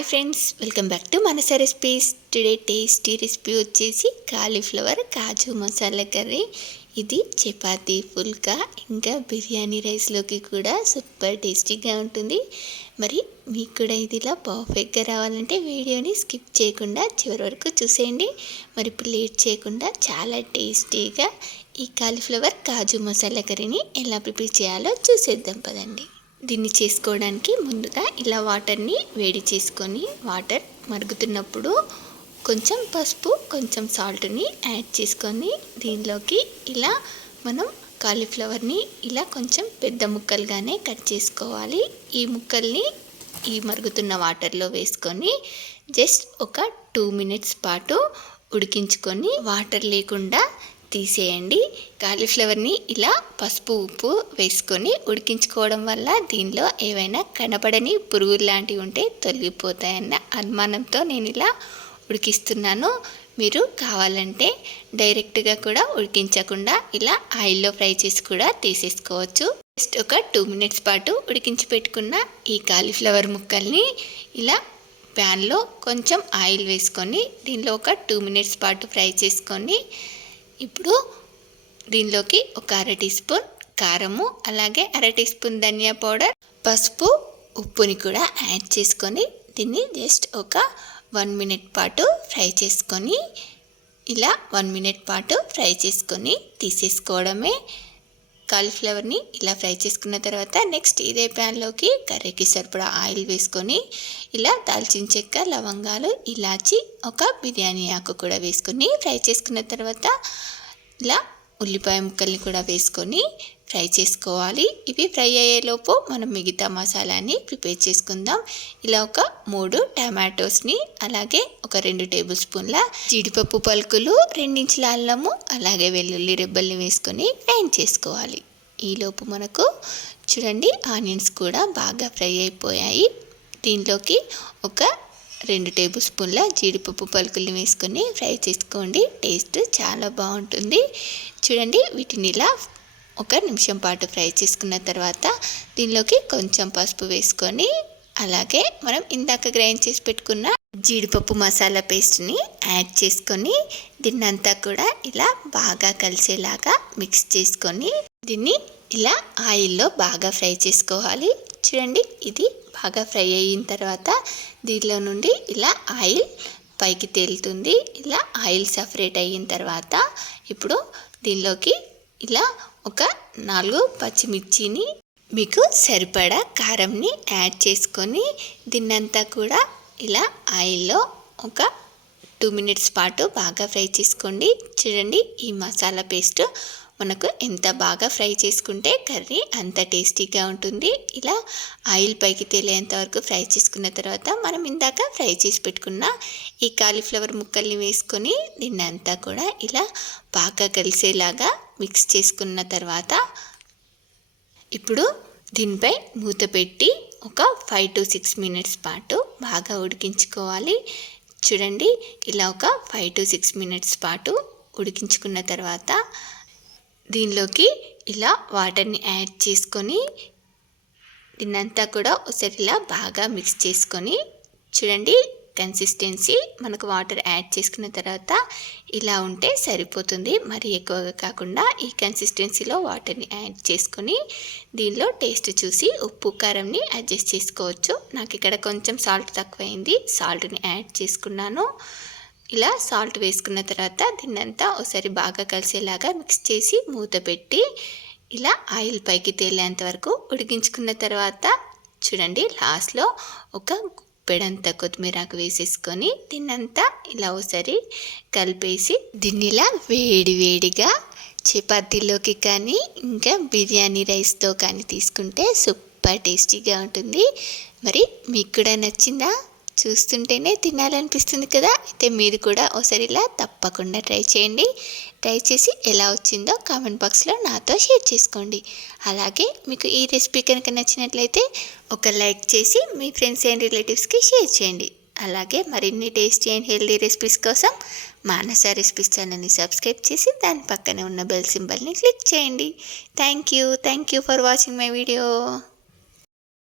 Hi friends, welcome back to Manasa recipes. Today tasty recipe వచ్చేసి cauliflower కాజు masala curry. ఇది చపాతీ, ఫుల్కా ఇంకా బిర్యానీ రైస్లోకి కూడా సూపర్ టేస్టీగా ఉంటుంది. మరి మీకు కూడా ఇది ఇలా పర్ఫెక్ట్గా రావాలంటే వీడియోని స్కిప్ చేయకుండా చివరి వరకు చూసేయండి. మరి ఇప్పుడు లేట్ చేయకుండా చాలా టేస్టీగా ఈ కాలీఫ్లవర్ కాజు మసాలా కర్రీని ఎలా ప్రిపేర్ చేయాలో చూసేద్దాం పదండి. దీన్ని చేసుకోవడానికి ముందుగా ఇలా వాటర్ని వేడి చేసుకొని వాటర్ మరుగుతున్నప్పుడు కొంచెం పసుపు, కొంచెం సాల్ట్ని యాడ్ చేసుకొని దీనిలోకి ఇలా మనం కాలీఫ్లవర్ని ఇలా కొంచెం పెద్ద ముక్కలుగానే కట్ చేసుకోవాలి. ఈ ముక్కల్ని ఈ మరుగుతున్న వాటర్లో వేసుకొని జస్ట్ ఒక 2 minutes పాటు ఉడికించుకొని వాటర్ లేకుండా తీసేయండి. కాలీఫ్లవర్ని ఇలా పసుపు, ఉప్పు వేసుకొని ఉడికించుకోవడం వల్ల దీనిలో ఏవైనా కనపడని పురుగులు లాంటివి ఉంటే తొలగిపోతాయన్న అనుమానంతో నేను ఇలా ఉడికిస్తున్నాను. మీరు కావాలంటే డైరెక్ట్గా కూడా ఉడికించకుండా ఇలా ఆయిల్లో ఫ్రై చేసి కూడా తీసేసుకోవచ్చు. జస్ట్ ఒక 2 minutes పాటు ఉడికించి పెట్టుకున్న ఈ కాలీఫ్లవర్ ముక్కల్ని ఇలా ప్యాన్లో కొంచెం ఆయిల్ వేసుకొని దీనిలో ఒక 2 minutes పాటు ఫ్రై చేసుకొని ఇప్పుడు దీనిలోకి ఒక 1/2 teaspoon కారము, అలాగే 1/2 teaspoon ధనియా పౌడర్, పసుపు, ఉప్పుని కూడా యాడ్ చేసుకొని దీన్ని జస్ట్ ఒక 1 minute పాటు ఫ్రై చేసుకొని ఇలా 1 minute పాటు ఫ్రై చేసుకొని తీసేసుకోవడమే. కాలీఫ్లవర్ని ఇలా ఫ్రై చేసుకున్న తర్వాత నెక్స్ట్ ఇదే ప్యాన్లోకి కర్రీకి సరిపడా ఆయిల్ వేసుకొని ఇలా దాల్చిన చెక్క, లవంగాలు, ఇలాచి, ఒక బిర్యానీ ఆకు కూడా వేసుకొని ఫ్రై చేసుకున్న తర్వాత ఇలా ఉల్లిపాయ ముక్కల్ని కూడా వేసుకొని ఫ్రై చేసుకోవాలి. ఇవి ఫ్రై అయ్యేలోపు మనం మిగతా మసాలాని ప్రిపేర్ చేసుకుందాం. ఇలా ఒక 3 టమాటోస్ని, అలాగే ఒక 2 tablespoonల జీడిపప్పు పలుకులు, 2 ఇంచుల అల్లము, అలాగే వెల్లుల్లి రెబ్బల్ని వేసుకొని గ్రైండ్ చేసుకోవాలి. ఈలోపు మనకు చూడండి ఆనియన్స్ కూడా బాగా ఫ్రై అయిపోయాయి. దీనిలోకి ఒక 2 tablespoonల జీడిపప్పు పలుకుల్ని వేసుకొని ఫ్రై చేసుకోండి. టేస్ట్ చాలా బాగుంటుంది. చూడండి వీటిని ఇలా 1 నిమిషం పాటు ఫ్రై చేసుకున్న తర్వాత దీనిలోకి కొంచెం పసుపు వేసుకొని అలాగే మనం ఇందాక గ్రైండ్ చేసి పెట్టుకున్న జీడిపప్పు మసాలా పేస్ట్ని యాడ్ చేసుకొని దీన్నంతా కూడా ఇలా బాగా కలిసేలాగా మిక్స్ చేసుకొని దీన్ని ఇలా ఆయిల్లో బాగా ఫ్రై చేసుకోవాలి. చూడండి ఇది బాగా ఫ్రై అయిన తర్వాత దీనిలో నుండి ఇలా ఆయిల్ పైకి తేలుతుంది. ఇలా ఆయిల్ సపరేట్ అయిన తర్వాత ఇప్పుడు దీనిలోకి ఇలా ఒక 4 పచ్చిమిర్చిని, మీకు సరిపడా కారంని యాడ్ చేసుకొని దీన్నంతా కూడా ఇలా ఆయిల్లో ఒక 2 minutes పాటు బాగా ఫ్రై చేసుకోండి. చూడండి ఈ మసాలా పేస్ట్ మనకు ఎంత బాగా ఫ్రై చేసుకుంటే కర్రీ అంత టేస్టీగా ఉంటుంది. ఇలా ఆయిల్ పైకి తేలేంత వరకు ఫ్రై చేసుకున్న తర్వాత మనం ఇందాక ఫ్రై చేసి పెట్టుకున్న ఈ కాలీఫ్లవర్ ముక్కల్ని వేసుకొని దీన్ని అంతా కూడా ఇలా బాగా కలిసేలాగా మిక్స్ చేసుకున్న తర్వాత ఇప్పుడు దీనిపై మూత పెట్టి ఒక 5 to 6 minutes పాటు బాగా ఉడికించుకోవాలి. చూడండి ఇలా ఒక 5 to 6 minutes పాటు ఉడికించుకున్న తర్వాత దీనిలోకి ఇలా వాటర్ని యాడ్ చేసుకొని దీన్నంతా కూడా ఒకసారి ఇలా బాగా మిక్స్ చేసుకొని చూడండి కన్సిస్టెన్సీ మనకు వాటర్ యాడ్ చేసుకున్న తర్వాత ఇలా ఉంటే సరిపోతుంది. మరి ఎక్కువగా కాకుండా ఈ కన్సిస్టెన్సీలో వాటర్ని యాడ్ చేసుకొని దీనిలో టేస్ట్ చూసి ఉప్పు, కారంని అడ్జస్ట్ చేసుకోవచ్చు. నాకు ఇక్కడ కొంచెం సాల్ట్ తక్కువైంది, సాల్ట్ని యాడ్ చేసుకున్నాను. ఇలా సాల్ట్ వేసుకున్న తర్వాత దీన్నంతా ఒకసారి బాగా కలిసేలాగా మిక్స్ చేసి మూత పెట్టి ఇలా ఆయిల్ పైకి తేలేంత వరకు ఉడికించుకున్న తర్వాత చూడండి లాస్ట్లో ఒక గుప్పెడంత కొత్తిమీరాకు వేసేసుకొని దీన్నంతా ఇలా ఒకసారి కలిపేసి దీన్ని ఇలా వేడిగా చపాతీలోకి కానీ ఇంకా బిర్యానీ రైస్తో కానీ తీసుకుంటే సూపర్ టేస్టీగా ఉంటుంది. మరి మీకు కూడా నచ్చిందా? చూస్తుంటేనే తినాలనిపిస్తుంది కదా. అయితే మీరు కూడా ఒకసారి ఇలా తప్పకుండా ట్రై చేయండి. ట్రై చేసి ఎలా వచ్చిందో కామెంట్ బాక్స్లో నాతో షేర్ చేసుకోండి. అలాగే మీకు ఈ రెసిపీ కనుక నచ్చినట్లయితే ఒక లైక్ చేసి మీ ఫ్రెండ్స్ అండ్ రిలేటివ్స్కి షేర్ చేయండి. అలాగే మరిన్ని టేస్టీ అండ్ హెల్దీ రెసిపీస్ కోసం మానసా రెసిపీస్ ఛానల్ని సబ్స్క్రైబ్ చేసి దాని పక్కనే ఉన్న బెల్ సింబల్ని క్లిక్ చేయండి. Thank you for watching my video.